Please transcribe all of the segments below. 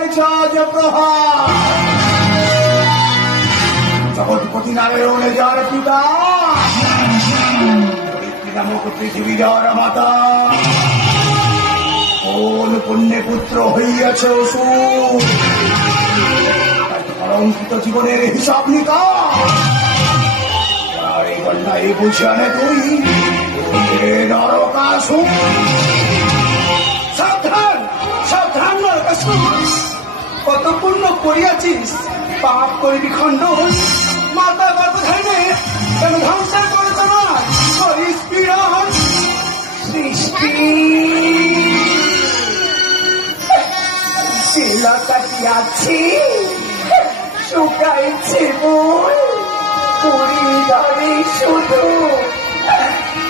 আজ প্রহার। জগৎপতি নারায়ণ যার পিতা। ধরিত্রী নামক পৃথিবী যার মাতা। কোন পুণ্যে পুত্র হইয়াছে অসুর। কলঙ্কিত জীবনের হিসাব আর এই বন্যায় বুঝে আনে তুই, এ সাবধান সাবধান কত করিয়াছিস? পাপ করিবি খণ্ডন মাতা গর্ভধারণে কেন ধ্বংসের করেছ না করিস সৃষ্টি। শিলা কাটিয়াছি, শুকাইছে শুধু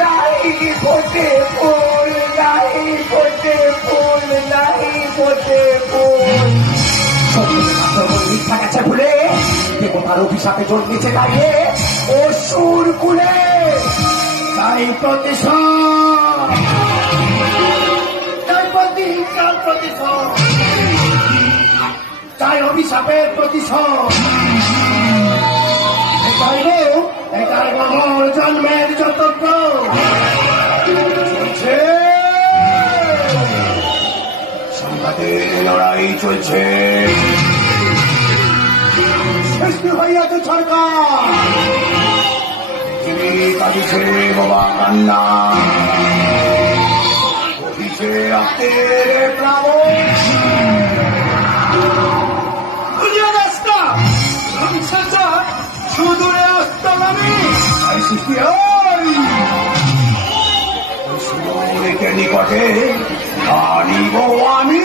নাই ফোটে ফুল নাই ফোটে ফুল নাই ফোটে ফুল দেবতার অভিশাপে জন্মেছে দাঁড়িয়ে। ও সুর কুলে, তাই প্রতিশোধ। তাই তাই অভিশাপের জন্মের লড়াই চলছে। সৃষ্টি হইয়াছে সরকার। কাঁদিছে বাবা কান্না। সুদূরে নিকটে আনিব আমি।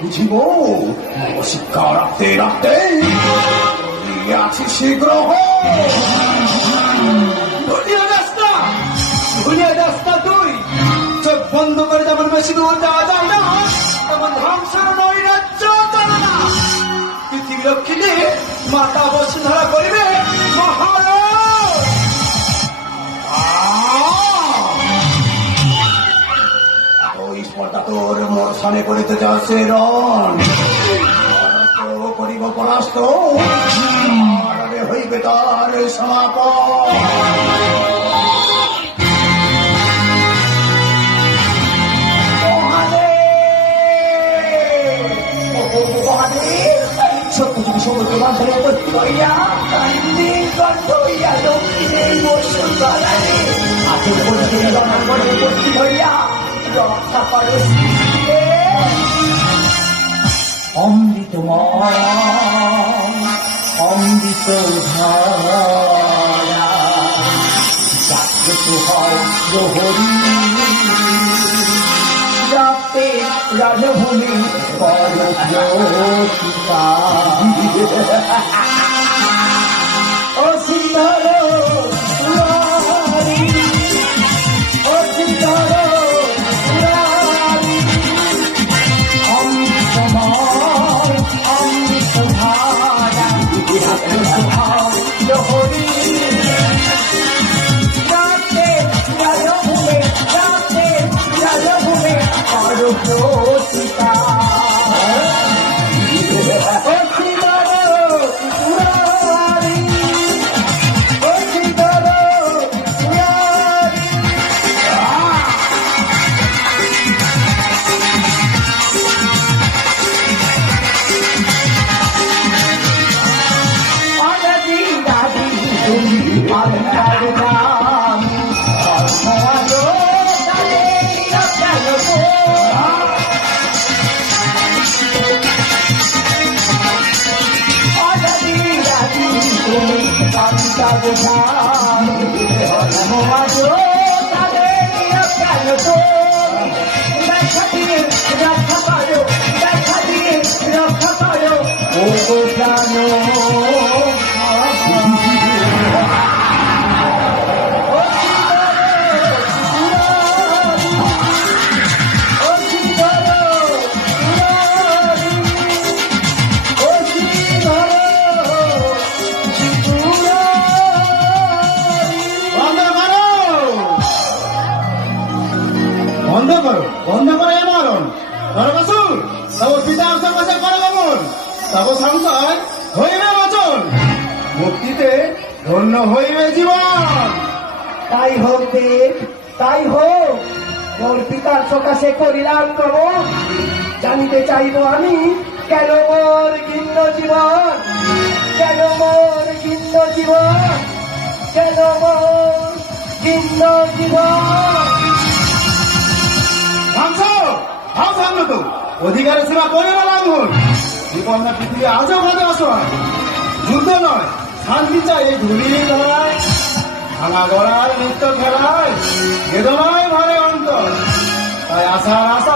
বুঝিব শিক্ষা রাখতে রাখতে। আছি দুনিয়া রাস্তা তুই চোখ বন্ধ করে যেমন দূর যাওয়া যায় না, তেমন ধ্বংসের নৈরাজ্য চলে না। পৃথিবী রক্ষিণী মাতা বসুধরা করিবে তোর মোর সামনে করিতে যাচ্ছে পরাস্ত করিব পরাস্ত হইবে তার সমাপন সত্য যদি সমুদ্র বাঁধরে উপস্থিত হইয়া দিন কণ্ঠ হইয়া বসুন্ধরা আজের পরিস্থিতি জনগণে উপস্থিত হইয়া রক্ষা করে সৃষ্টিকে অমৃত ধারা জাগ্রত হয় রাতে রাজভূমি পরপ্রতিকা ও তব সংশয় হইবে বচন মুক্তিতে ধন্য হইবে জীবন। তাই হোক দেব তাই হোক। মোর পিতার সকাশে করিলাম ক্রমণ জানিতে চাইব আমি কেন মোর গিন্ন জীবন? কেন মোর গিন্ন জীবন? কেন মোর গিন্ন জীবন? ধ্বংস! সেবা আনলো তো অধিকারের সীমা না পৃথিবী আজও ভাবে অসহায় যুদ্ধ নয়, শান্তি চাই এই ধুলি ধরায় ভাঙা গড়ায় নিত্য খেলায়, বেদনায় ভরে অন্তর। তাই আশার আশা